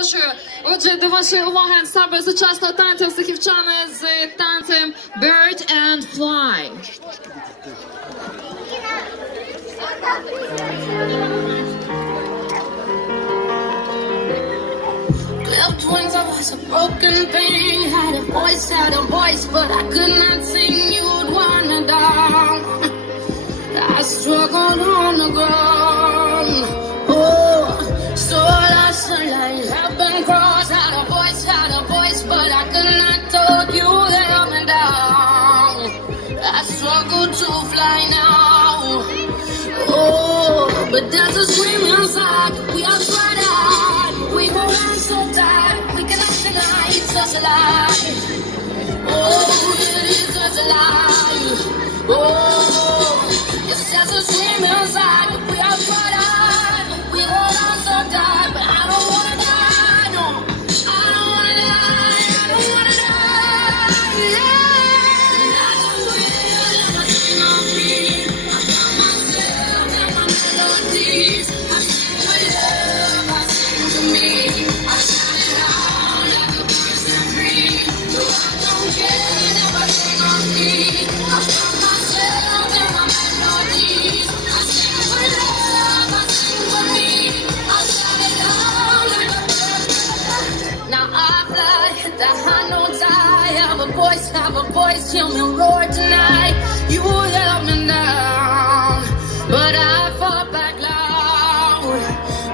запрошую. Отже, до вашої уваги ансамбль сучасного танцю Сихівчани з танцем Bird and Fly. Clipped wings, I was a broken thing. Had a voice, but I could not sing. You would wander down. I struggled on the ground. Oh, so lost the line. I've been crossed. Had a voice, but I could not talk. You held me down. I struggle to fly now. Oh, but there's a scream inside. We are tried out. We hold on so tight. We cannot deny it's such a lie. Oh, it is such a lie. Oh, it's just a scream inside. We are tried out. We hold on so tight, but I don't wanna die. No, I don't wanna die. I don't wanna die. Yeah. And I don't will ever sing on me. I found myself and my melodies. I sing for love. I sing to me. I shout it out like a person free. No, I don't care. Never sing on me. I found myself and my melodies. I sing for love. I sing for me. I shout it out like a person. Now I fly the high notes. I have a voice, hear me roar tonight. You held me down, but I fought back loud.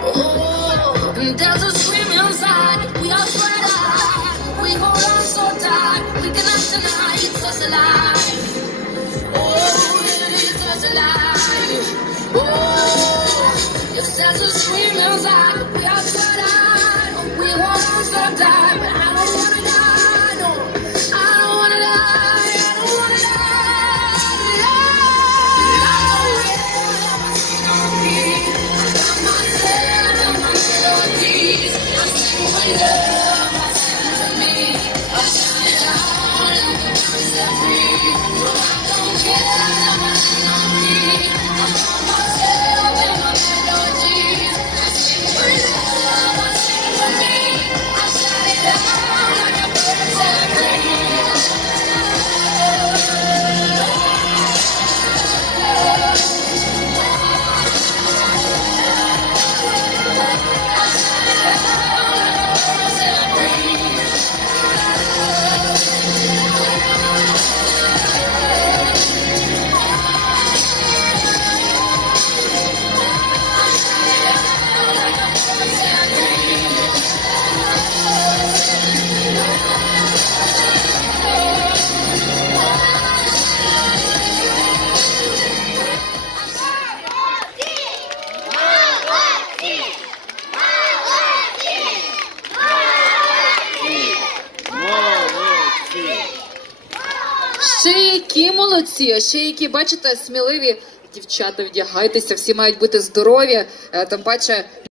Oh, and there's a scream inside. We are spread out. We hold on so tight. We cannot deny it's such a lie. Oh, it is such a lie. Oh, it's just a scream inside. We are spread out. We hold on so tight, but I don't wanna die. No, I don't wanna die. I don't wanna die. Yeah. I don't ever sing on me. I got myself and my melodies. I sing for love. I sing to me. I shout it out like a person free. No, I don't care. Never sing on me. I got myself and my melodies. I sing for love. I sing for me. I shout it out like a person free. Ще які молодці, а ще які, бачите, сміливі дівчата, вдягайтеся, всі мають бути здорові, тим паче